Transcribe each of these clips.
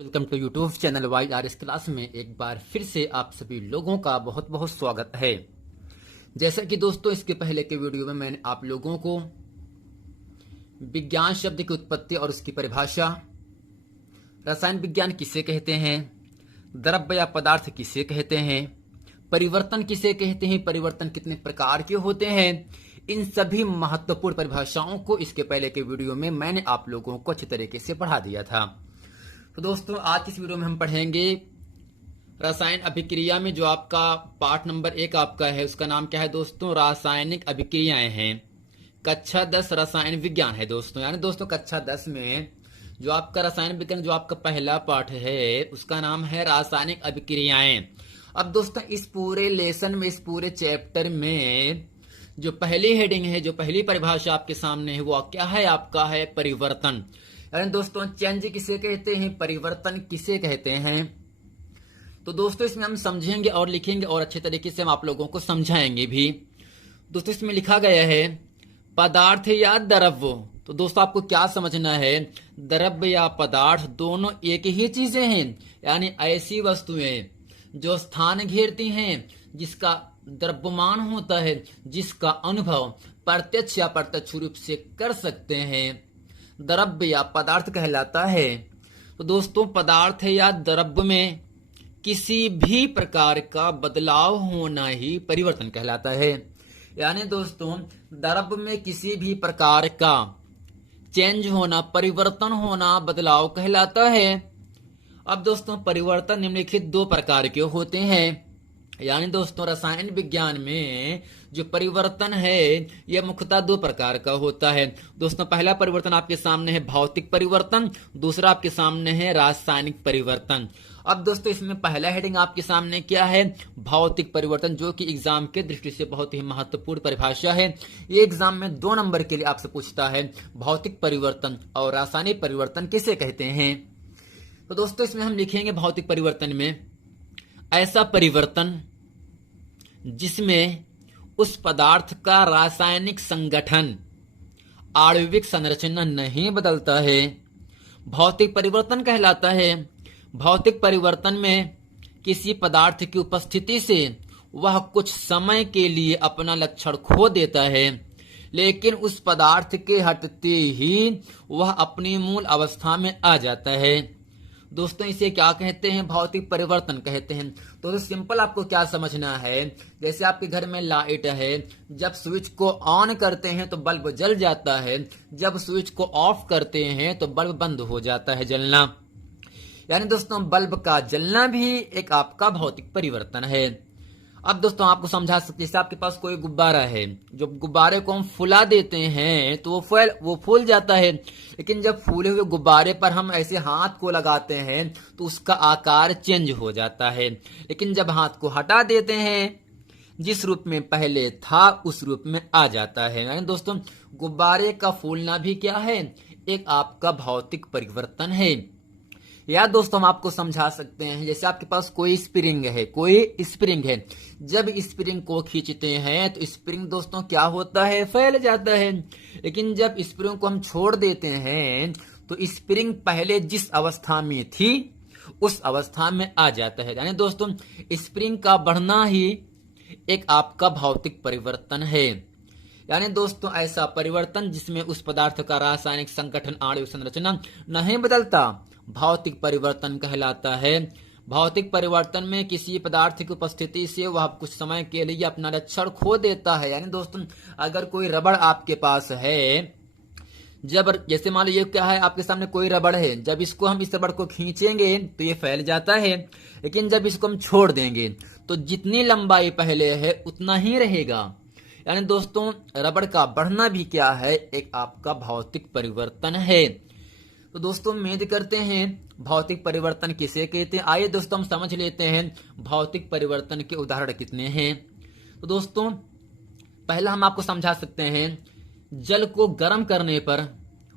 Welcome to YouTube channel wise R S class में एक बार फिर से आप सभी लोगों का बहुत बहुत स्वागत है। जैसा कि दोस्तों इसके पहले के वीडियो में मैंने आप लोगों को विज्ञान शब्द की उत्पत्ति और उसकी परिभाषा, रसायन विज्ञान किसे कहते हैं, द्रव्य या पदार्थ किसे कहते हैं, परिवर्तन किसे कहते हैं, परिवर्तन कितने प्रकार के होते हैं, इन सभी महत्वपूर्ण परिभाषाओं को इसके पहले के वीडियो में मैंने आप लोगों को अच्छी तरीके से पढ़ा दिया था। तो दोस्तों आज की इस वीडियो में हम पढ़ेंगे रासायनिक अभिक्रिया में जो आपका पार्ट नंबर 1 आपका है, उसका नाम क्या है दोस्तों, रासायनिक अभिक्रियाएं हैं। कक्षा 10 रसायन विज्ञान है दोस्तों, यानी दोस्तों कक्षा 10 में जो आपका रसायन विज्ञान जो आपका पहला पाठ है उसका नाम है रासायनिक अभिक्रियाएं। अब दोस्तों इस पूरे लेसन में, इस पूरे चैप्टर में जो पहली हेडिंग है, जो पहली परिभाषा आपके सामने है वो क्या है, आपका है परिवर्तन। यानी दोस्तों चेंज किसे कहते हैं, परिवर्तन किसे कहते हैं। तो दोस्तों इसमें हम समझेंगे और लिखेंगे और अच्छे तरीके से हम आप लोगों को समझाएंगे भी। दोस्तों इसमें लिखा गया है पदार्थ या द्रव्य। तो दोस्तों आपको क्या समझना है, द्रव्य या पदार्थ दोनों एक ही चीजें हैं, यानी ऐसी वस्तुएं जो स्थान घेरती हैं, जिसका द्रव्यमान होता है, जिसका अनुभव प्रत्यक्ष या अप्रत्यक्ष रूप से कर सकते हैं, द्रव्य या पदार्थ कहलाता है। तो दोस्तों पदार्थ या द्रव्य में किसी भी प्रकार का बदलाव होना ही परिवर्तन कहलाता है। यानी दोस्तों द्रव्य में किसी भी प्रकार का चेंज होना, परिवर्तन होना, बदलाव कहलाता है। अब दोस्तों परिवर्तन निम्नलिखित 2 प्रकार के होते हैं। यानी दोस्तों रसायन विज्ञान में जो परिवर्तन है यह मुख्यतः 2 प्रकार का होता है। दोस्तों पहला परिवर्तन आपके सामने है भौतिक परिवर्तन, दूसरा आपके सामने है रासायनिक परिवर्तन। अब दोस्तों इसमें पहला हेडिंग आपके सामने क्या है, भौतिक परिवर्तन, जो कि एग्जाम के दृष्टि से बहुत ही महत्वपूर्ण परिभाषा है। ये एग्जाम में 2 नंबर के लिए आपसे पूछता है, भौतिक परिवर्तन और रासायनिक परिवर्तन किसे कहते हैं। तो दोस्तों इसमें हम लिखेंगे भौतिक परिवर्तन में ऐसा परिवर्तन जिसमें उस पदार्थ का रासायनिक संगठन, आणविक संरचना नहीं बदलता है, भौतिक परिवर्तन कहलाता है। भौतिक परिवर्तन में किसी पदार्थ की उपस्थिति से वह कुछ समय के लिए अपना लक्षण खो देता है, लेकिन उस पदार्थ के हटते ही वह अपनी मूल अवस्था में आ जाता है। दोस्तों इसे क्या कहते हैं, भौतिक परिवर्तन कहते हैं। तो सिंपल आपको क्या समझना है, जैसे आपके घर में लाइट है, जब स्विच को ऑन करते हैं तो बल्ब जल जाता है, जब स्विच को ऑफ करते हैं तो बल्ब बंद हो जाता है जलना। यानी दोस्तों बल्ब का जलना भी एक आपका भौतिक परिवर्तन है। अब दोस्तों आपको समझा सकते, जैसे आपके पास कोई गुब्बारा है, जो गुब्बारे को हम फुला देते हैं तो वो फूल जाता है, लेकिन जब फूले हुए गुब्बारे पर हम ऐसे हाथ को लगाते हैं तो उसका आकार चेंज हो जाता है। लेकिन जब हाथ को हटा देते हैं, जिस रूप में पहले था उस रूप में आ जाता है। यानी दोस्तों गुब्बारे का फूलना भी क्या है, एक आपका भौतिक परिवर्तन है। या दोस्तों हम आपको समझा सकते हैं, जैसे आपके पास कोई स्प्रिंग है, जब स्प्रिंग को खींचते हैं तो स्प्रिंग दोस्तों क्या होता है, फैल जाता है। लेकिन जब स्प्रिंग को हम छोड़ देते हैं तो स्प्रिंग पहले जिस अवस्था में थी उस अवस्था में आ जाता है। यानी दोस्तों स्प्रिंग का बढ़ना ही एक आपका भौतिक परिवर्तन है। यानी दोस्तों ऐसा परिवर्तन जिसमें उस पदार्थ का रासायनिक संगठन, आणविक संरचना नहीं बदलता, भौतिक परिवर्तन कहलाता है। भौतिक परिवर्तन में किसी पदार्थ की उपस्थिति से वह कुछ समय के लिए अपना लक्षण खो देता है। यानी दोस्तों अगर कोई रबड़ आपके पास है, जब जैसे मान लो ये क्या है, आपके सामने कोई रबड़ है, जब इसको हम इस रबड़ को खींचेंगे तो ये फैल जाता है, लेकिन जब इसको हम छोड़ देंगे तो जितनी लंबाई पहले है उतना ही रहेगा। यानी दोस्तों रबड़ का बढ़ना भी क्या है, एक आपका भौतिक परिवर्तन है। तो दोस्तों उम्मीद करते हैं भौतिक परिवर्तन किसे कहते हैं। आइए दोस्तों हम समझ लेते हैं भौतिक परिवर्तन के उदाहरण कितने हैं। तो दोस्तों पहला हम आपको समझा सकते हैं, जल को गर्म करने पर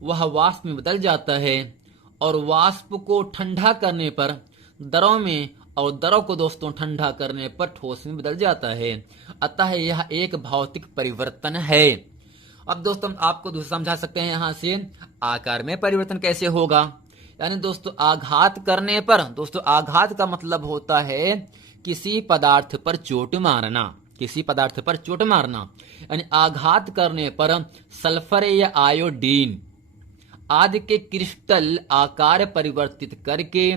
वह वाष्प में बदल जाता है और वाष्प को ठंडा करने पर द्रव में, और द्रव को दोस्तों ठंडा करने पर ठोस में बदल जाता है। अतः यह एक भौतिक परिवर्तन है। अब दोस्तों आपको दूसरा समझा सकते हैं, यहां से आकार में परिवर्तन कैसे होगा। यानी दोस्तों आघात करने पर, दोस्तों आघात का मतलब होता है किसी पदार्थ पर चोट मारना, किसी पदार्थ पर चोट मारना। यानी आघात करने पर सल्फर या आयोडीन आदि के क्रिस्टल आकार परिवर्तित करके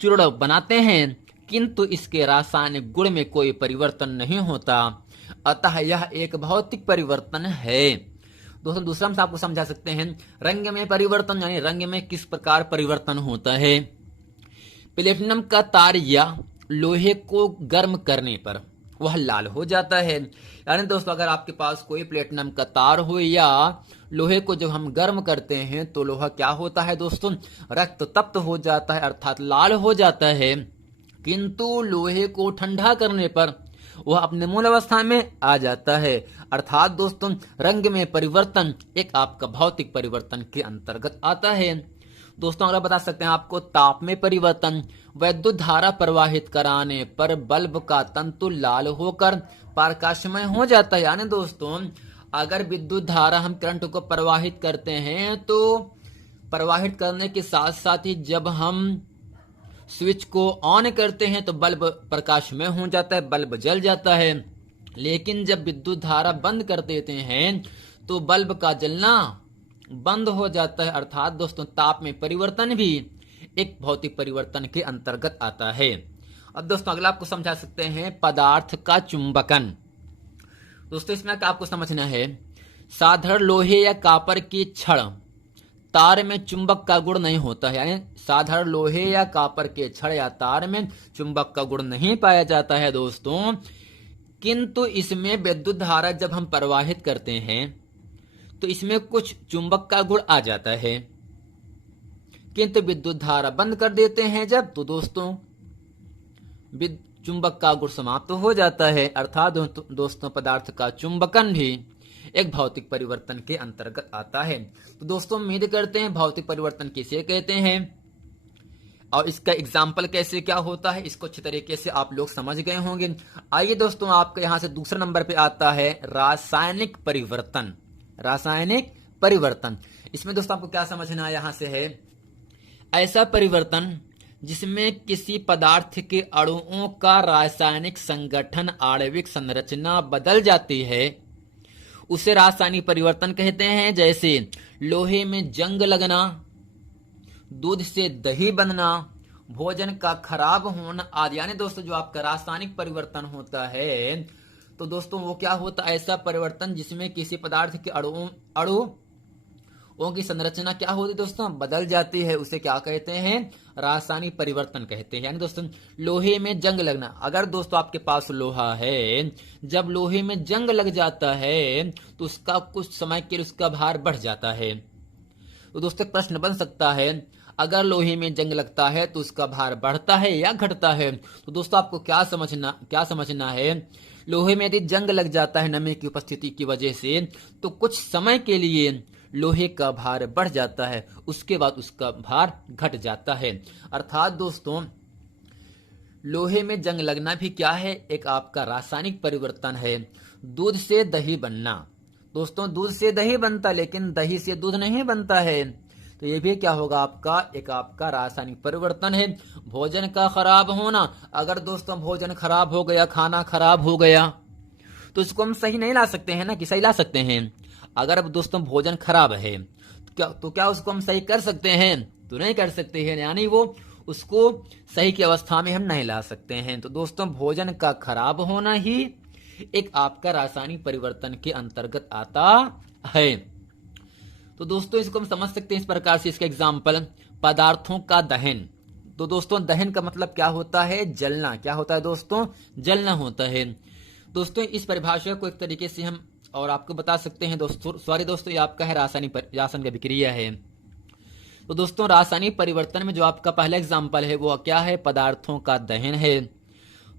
चूर्ण बनाते हैं, किंतु इसके रासायनिक गुण में कोई परिवर्तन नहीं होता, अतः यह एक भौतिक परिवर्तन है। दोस्तों दूसरा हम आपको समझा सकते हैं, रंग में परिवर्तन, यानी रंग में किस प्रकार परिवर्तन होता है। प्लेटिनम का तार या लोहे को गर्म करने पर वह लाल हो जाता है। यानी दोस्तों अगर आपके पास कोई प्लेटिनम का तार हो या लोहे को जब हम गर्म करते हैं तो लोहा क्या होता है दोस्तों, रक्त तप्त हो जाता है, अर्थात लाल हो जाता है। किंतु लोहे को ठंडा करने पर वह अपने मूल अवस्था में आ जाता है। अर्थात दोस्तों रंग में परिवर्तन एक आपका भौतिक परिवर्तन के अंतर्गत आता है। दोस्तों अगर बता सकते हैं आपको, ताप में परिवर्तन, वैद्युत धारा प्रवाहित कराने पर बल्ब का तंतु लाल होकर प्रकाशमय हो जाता है। यानी दोस्तों अगर विद्युत धारा हम करंट को प्रवाहित करते हैं तो प्रवाहित करने के साथ साथ ही जब हम स्विच को ऑन करते हैं तो बल्ब प्रकाशमय हो जाता है, बल्ब जल जाता है। लेकिन जब विद्युत धारा बंद कर देते हैं तो बल्ब का जलना बंद हो जाता है। अर्थात दोस्तों ताप में परिवर्तन भी एक भौतिक परिवर्तन के अंतर्गत आता है। अब दोस्तों अगला आपको समझा सकते हैं पदार्थ का चुंबकन। दोस्तों इसमें आपको समझना है, साधारण लोहे या कॉपर की छड़ तार में चुंबक का गुण नहीं होता है। यानी साधारण लोहे या कॉपर के छड़ या तार में चुंबक का गुण नहीं पाया जाता है दोस्तों, किंतु इसमें विद्युत धारा जब हम प्रवाहित करते हैं तो इसमें कुछ चुंबक का गुण आ जाता है, किंतु विद्युत धारा बंद कर देते हैं जब, तो दोस्तों चुंबक का गुण समाप्त हो जाता है। अर्थात दोस्तों पदार्थ का चुंबकन भी एक भौतिक परिवर्तन के अंतर्गत आता है। तो दोस्तों उम्मीद करते हैं भौतिक परिवर्तन किसे कहते हैं और इसका एग्जाम्पल कैसे क्या होता है इसको अच्छी तरीके से आप लोग समझ गए होंगे। आइए दोस्तों आपके यहां से दूसरे नंबर पे आता है रासायनिक परिवर्तन। रासायनिक परिवर्तन, इसमें दोस्तों आपको क्या समझना यहां से है, ऐसा परिवर्तन जिसमें किसी पदार्थ के अणुओं का रासायनिक संगठन, आणविक संरचना बदल जाती है, उसे रासायनिक परिवर्तन कहते हैं। जैसे लोहे में जंग लगना, दूध से दही बनना, भोजन का खराब होना आदि। यानी दोस्तों जो आपका रासायनिक परिवर्तन होता है तो दोस्तों वो क्या होता है, ऐसा परिवर्तन जिसमें किसी पदार्थ के अणुओं की संरचना क्या होती है दोस्तों, बदल जाती है, उसे क्या कहते हैं, रासायनिक परिवर्तन कहते हैं। यानी दोस्तों लोहे में जंग लगना, अगर दोस्तों आपके पास लोहा है, जब लोहे में जंग लग जाता है तो उसका कुछ समय के लिए उसका भार बढ़ जाता है। तो दोस्तों प्रश्न बन सकता है, अगर लोहे में जंग लगता है तो उसका भार बढ़ता है या घटता है। तो दोस्तों आपको क्या समझना है, लोहे में यदि जंग लग जाता है नमी की उपस्थिति की वजह से तो कुछ समय के लिए लोहे का भार बढ़ जाता है, उसके बाद उसका भार घट जाता है। अर्थात दोस्तों लोहे में जंग लगना भी क्या है, एक आपका रासायनिक परिवर्तन है। दूध से दही बनना, दोस्तों दूध से दही बनता लेकिन दही से दूध नहीं बनता है, तो ये भी क्या होगा आपका, एक आपका रासायनिक परिवर्तन है। भोजन का खराब होना, अगर दोस्तों भोजन खराब हो गया, खाना खराब हो गया तो इसको हम सही नहीं ला सकते हैं ना, कि सही ला सकते हैं। अगर अब दोस्तों भोजन खराब है तो क्या उसको हम सही कर सकते हैं, तो नहीं कर सकते हैं, यानी वो उसको सही की अवस्था में हम नहीं ला सकते हैं। तो दोस्तों भोजन का खराब होना ही एक आपका रासायनिक परिवर्तन के अंतर्गत आता है। तो दोस्तों इसको हम समझ सकते हैं इस प्रकार से, इसका एग्जाम्पल पदार्थों का दहन। तो दोस्तों दहन का मतलब क्या होता है, जलना। क्या होता है दोस्तों, जलना होता है। दोस्तों इस परिभाषा को एक तरीके से हम और आपको बता सकते हैं दोस्तों ये आपका है रासायन का विक्रिया है। तो दोस्तों रासायनिक परिवर्तन में जो आपका पहला एग्जाम्पल है वो क्या है, पदार्थों का दहन है।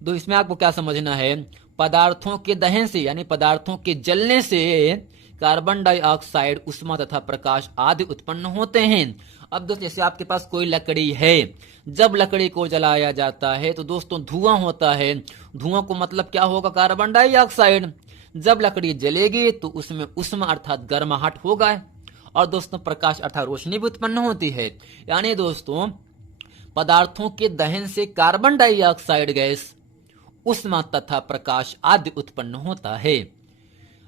तो इसमें आपको क्या समझना है, पदार्थों के दहन से यानी पदार्थों के जलने से कार्बन डाइऑक्साइड, उष्मा तथा प्रकाश आदि उत्पन्न होते हैं। अब दोस्तों जैसे आपके पास कोई लकड़ी है, जब लकड़ी को जलाया जाता है तो दोस्तों धुआं होता है। धुआं को मतलब क्या होगा, कार्बन डाइऑक्साइड। जब लकड़ी जलेगी तो उसमें उष्मा अर्थात गर्माहट होगा और दोस्तों प्रकाश अर्थात रोशनी भी उत्पन्न होती है। यानी दोस्तों पदार्थों के दहन से कार्बन डाइऑक्साइड गैस, उष्मा तथा प्रकाश आदि उत्पन्न होता है।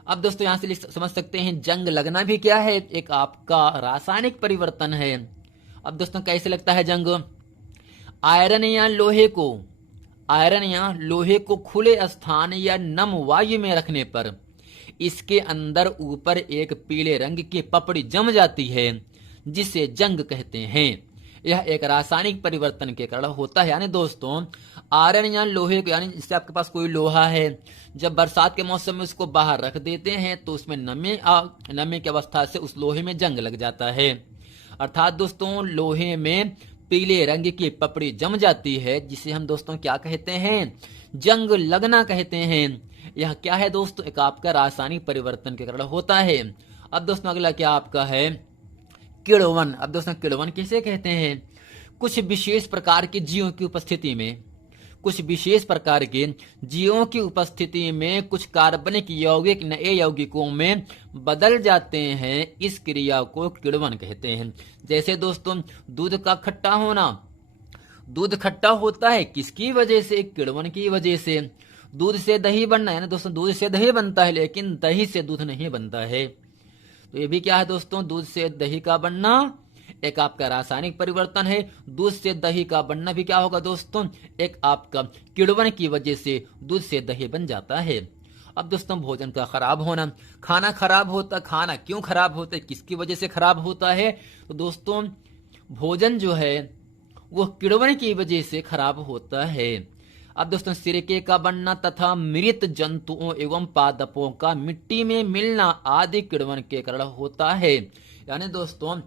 अब दोस्तों यहां से समझ सकते हैं जंग लगना भी क्या है, एक आपका रासायनिक परिवर्तन है। अब दोस्तों कैसे लगता है जंग? आयरन या लोहे को खुले स्थान या नम वायु में रखने पर इसके अंदर ऊपर एक पीले रंग की पपड़ी जम जाती है, जिसे जंग कहते हैं। यह एक रासायनिक परिवर्तन के कारण होता है। यानी दोस्तों आयरन या लोहे को, यानी जैसे आपके पास कोई लोहा है, जब बरसात के मौसम में उसको बाहर रख देते हैं तो उसमें नमी की अवस्था से उस लोहे में जंग लग जाता है। अर्थात दोस्तों लोहे में पीले रंग की पपड़ी जम जाती है, जिसे हम दोस्तों क्या कहते हैं? जंग लगना कहते हैं। यह क्या है दोस्तों? एक आपका रासायनिक परिवर्तन के कारण होता है। अब दोस्तों अगला क्या आपका है? किण्वन। अब दोस्तों किण्वन किसे कहते हैं? कुछ विशेष प्रकार के जीवों की उपस्थिति में कुछ कार्बनिक यौगिक नए यौगिकों में बदल जाते हैं। इस क्रिया को किण्वन कहते हैं। जैसे दोस्तों दूध का खट्टा होना, दूध खट्टा होता है किसकी वजह से? किण्वन की वजह से। दूध से दही बनना, यानी दोस्तों दूध से दही बनता है, लेकिन दही से दूध नहीं बनता है। तो ये भी क्या है दोस्तों? दूध से दही का बनना एक आपका रासायनिक परिवर्तन है। दूध से दही का बनना भी क्या होगा दोस्तों? एक आपका किण्वन की वजह से दूध से दही बन जाता है। अब दोस्तों भोजन का खराब होना, खाना खराब होता, खाना क्यों खराब होता है, किसकी वजह से खराब होता है? तो दोस्तों भोजन जो है वो किण्वन की वजह से खराब होता है। अब दोस्तों सिरके का बनना तथा मृत जंतुओं एवं पादपों का मिट्टी में मिलना आदि किण्वन के कारण होता है। यानी दोस्तों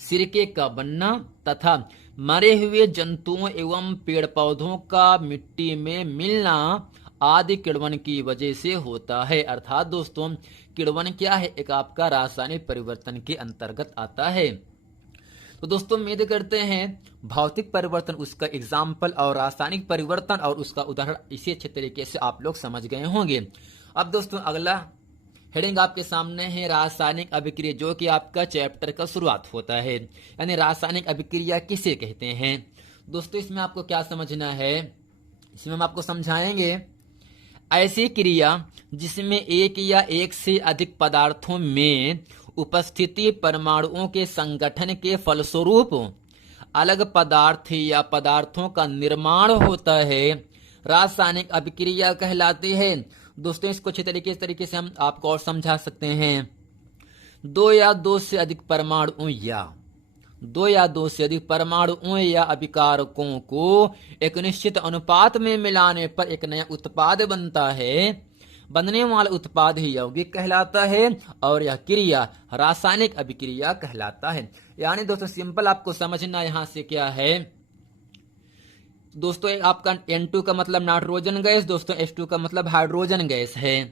सिरके का बनना तथा मरे हुए जंतुओं एवं पेड़ पौधों का मिट्टी में मिलना आदि किण्वन की वजह से होता है। अर्थात दोस्तों किण्वन क्या है? एक आपका रासायनिक परिवर्तन के अंतर्गत आता है। तो दोस्तों उम्मीद करते हैं भौतिक परिवर्तन, उसका एग्जाम्पल और रासायनिक परिवर्तन और उसका उदाहरण इसी अच्छे तरीके से आप लोग समझ गए होंगे। अब दोस्तों अगला हेडिंग आपके सामने है रासायनिक अभिक्रिया, जो कि आपका चैप्टर का शुरुआत होता है। यानी रासायनिक अभिक्रिया किसे कहते हैं? दोस्तों इसमें आपको क्या समझना है, इसमें हम आपको समझाएंगे ऐसी क्रिया जिसमें एक या एक से अधिक पदार्थों में उपस्थिति परमाणुओं के संगठन के फलस्वरूप अलग पदार्थ या पदार्थों का निर्माण होता है, रासायनिक अभिक्रिया कहलाती है। दोस्तों इसको अच्छे तरीके से हम आपको और समझा सकते हैं। दो या दो से अधिक परमाणुओं या अभिकारकों को एक निश्चित अनुपात में मिलाने पर एक नया उत्पाद बनता है। बनने वाला उत्पाद ही यौगिक कहलाता है और यह क्रिया रासायनिक अभिक्रिया कहलाता है। यानी दोस्तों सिंपल आपको समझना यहां से क्या है दोस्तों, आपका N2 का मतलब नाइट्रोजन गैस, दोस्तों H2 का मतलब हाइड्रोजन गैस है।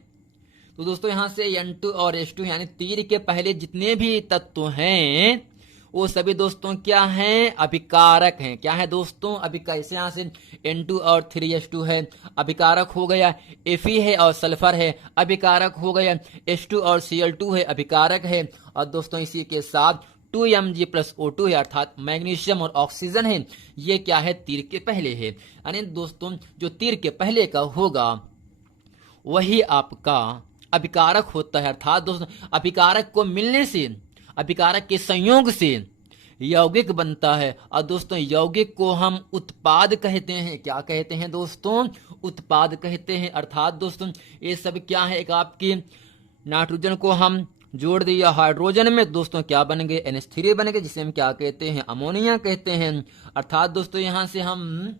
तो दोस्तों यहां से N2 और H2 यानी तीर के पहले जितने भी तत्व हैं वो सभी दोस्तों क्या हैं? अभिकारक हैं। क्या है दोस्तों? कैसे यहां से N2 और 3H2 है, अभिकारक हो गया। Fe है और सल्फर है, अभिकारक हो गया। H2 और Cl2 है, अभिकारक है। और दोस्तों इसी के साथ 2Mg+O2 है, अर्थात मैग्नीशियम और ऑक्सीजन है। ये क्या है? तीर के पहले है। यानी दोस्तों जो तीर के पहले का होगा वही आपका अभिकारक होता है। अर्थात दोस्तों अभिकारक को मिलने से, अभिकारक के संयोग से यौगिक बनता है। और दोस्तों यौगिक को हम उत्पाद कहते हैं। क्या कहते हैं दोस्तों? उत्पाद कहते हैं। अर्थात दोस्तों ये सब क्या है? एक आपकी नाइट्रोजन को हम जोड़ दिया हाइड्रोजन में, दोस्तों क्या बन गए? NH3 बन गए, जिसे हम क्या कहते हैं? अमोनिया कहते हैं। अर्थात दोस्तों यहां से हम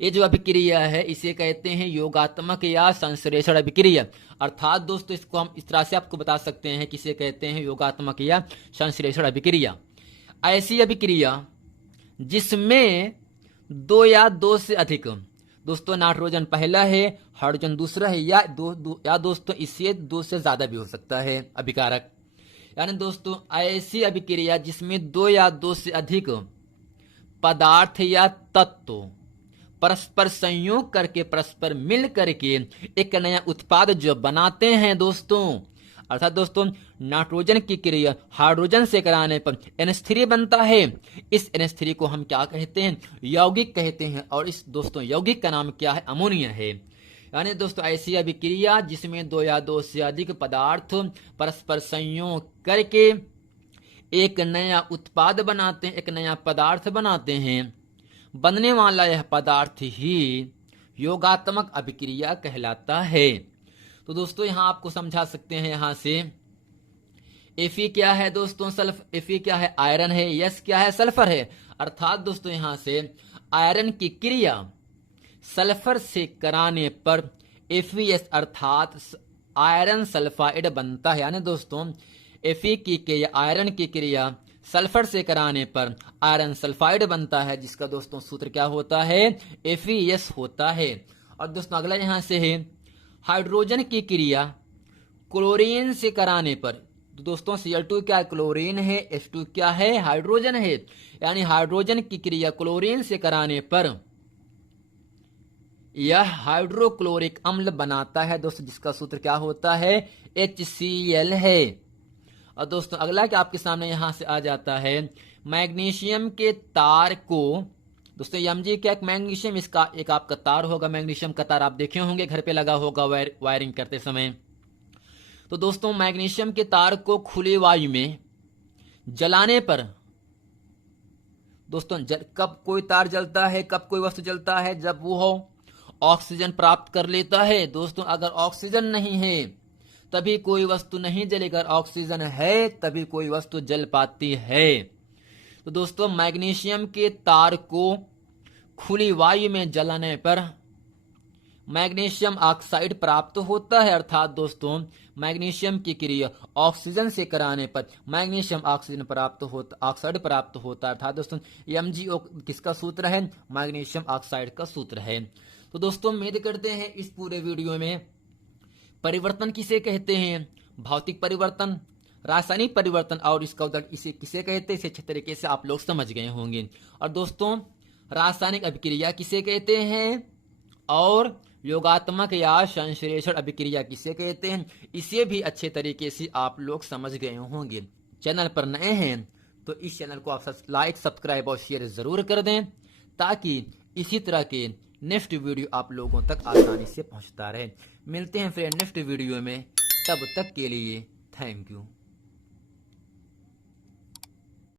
ये जो अभिक्रिया है इसे कहते हैं योगात्मक या संश्लेषण अभिक्रिया। अर्थात दोस्तों इसको हम इस तरह से आपको बता सकते हैं किसे कहते हैं? योगात्मक या संश्लेषण अभिक्रिया। ऐसी अभिक्रिया जिसमें दो या दो से अधिक, दोस्तों नाइट्रोजन पहला है, हाइड्रोजन दूसरा है, या दोस्तों इससे दो से ज्यादा भी हो सकता है अभिकारक। यानी दोस्तों ऐसी अभिक्रिया जिसमें दो या दो से अधिक पदार्थ या तत्व परस्पर संयोग करके, परस्पर मिल करके एक नया उत्पाद जो बनाते हैं दोस्तों, अर्थात दोस्तों नाइट्रोजन की क्रिया हाइड्रोजन से कराने पर NH3 बनता है। इस NH3 को हम क्या कहते हैं, यौगिक कहते हैं। और इस दोस्तों यौगिक का नाम क्या है, अमोनिया है। यानी दोस्तों ऐसी अभिक्रिया जिसमें दो या दो से अधिक पदार्थ परस्पर संयोग करके एक नया उत्पाद बनाते हैं, एक नया पदार्थ बनाते हैं। बनने वाला यह पदार्थ ही योगात्मक अभिक्रिया कहलाता है। तो दोस्तों यहां आपको समझा सकते हैं, यहां से Fe क्या है दोस्तों, Fe क्या है, आयरन है। यस क्या है, सल्फर है। अर्थात दोस्तों यहां से आयरन की क्रिया सल्फर से कराने पर FeS अर्थात आयरन सल्फाइड बनता है। यानी दोस्तों Fe की आयरन की क्रिया सल्फर से कराने पर आयरन सल्फाइड बनता है, जिसका दोस्तों सूत्र क्या होता है, FeS होता है। और दोस्तों अगला यहां से है हाइड्रोजन की क्रिया क्लोरीन से कराने पर। तो दोस्तों Cl2 क्या है, क्लोरीन है। H2 क्या है, हाइड्रोजन है। यानी हाइड्रोजन की क्रिया क्लोरीन से कराने पर यह हाइड्रोक्लोरिक अम्ल बनाता है दोस्तों, जिसका सूत्र क्या होता है, HCl है। और दोस्तों अगला क्या आपके सामने यहां से आ जाता है, मैग्नीशियम के तार को दोस्तों Mg क्या, मैग्नीशियम इसका एक आपका तार होगा, मैग्नीशियम का तार आप देखे होंगे घर पे लगा होगा वायरिंग करते समय। तो दोस्तों मैग्नीशियम के तार को खुली वायु में जलाने पर दोस्तों कब कोई तार जलता है, कब कोई वस्तु जलता है, जब वो ऑक्सीजन प्राप्त कर लेता है। दोस्तों अगर ऑक्सीजन नहीं है तभी कोई वस्तु नहीं जलेगी, अगर ऑक्सीजन है तभी कोई वस्तु जल पाती है। तो दोस्तों मैग्नीशियम के तार को खुली वायु में जलाने पर मैग्नीशियम ऑक्साइड प्राप्त होता है। अर्थात दोस्तों मैग्नीशियम की क्रिया ऑक्सीजन से कराने पर मैग्नीशियम ऑक्सीजन ऑक्साइड प्राप्त होता है। अर्थात दोस्तों MgO किसका सूत्र है, मैग्नीशियम ऑक्साइड का सूत्र है। तो दोस्तों उम्मीद करते हैं इस पूरे वीडियो में परिवर्तन किसे कहते हैं, भौतिक परिवर्तन, रासायनिक परिवर्तन और इसका उदाहरण इसे किसे कहते हैं, इसे अच्छे तरीके से आप लोग समझ गए होंगे। और दोस्तों रासायनिक अभिक्रिया किसे कहते हैं और योगात्मक या संश्लेषण अभिक्रिया किसे कहते हैं, इसे भी अच्छे तरीके से आप लोग समझ गए होंगे। चैनल पर नए हैं तो इस चैनल को आप लाइक, सब्सक्राइब और शेयर जरूर कर दें, ताकि इसी तरह के नेक्स्ट वीडियो आप लोगों तक आसानी से पहुंचता रहे। मिलते हैं फिर नेक्स्ट वीडियो में, तब तक के लिए थैंक यू।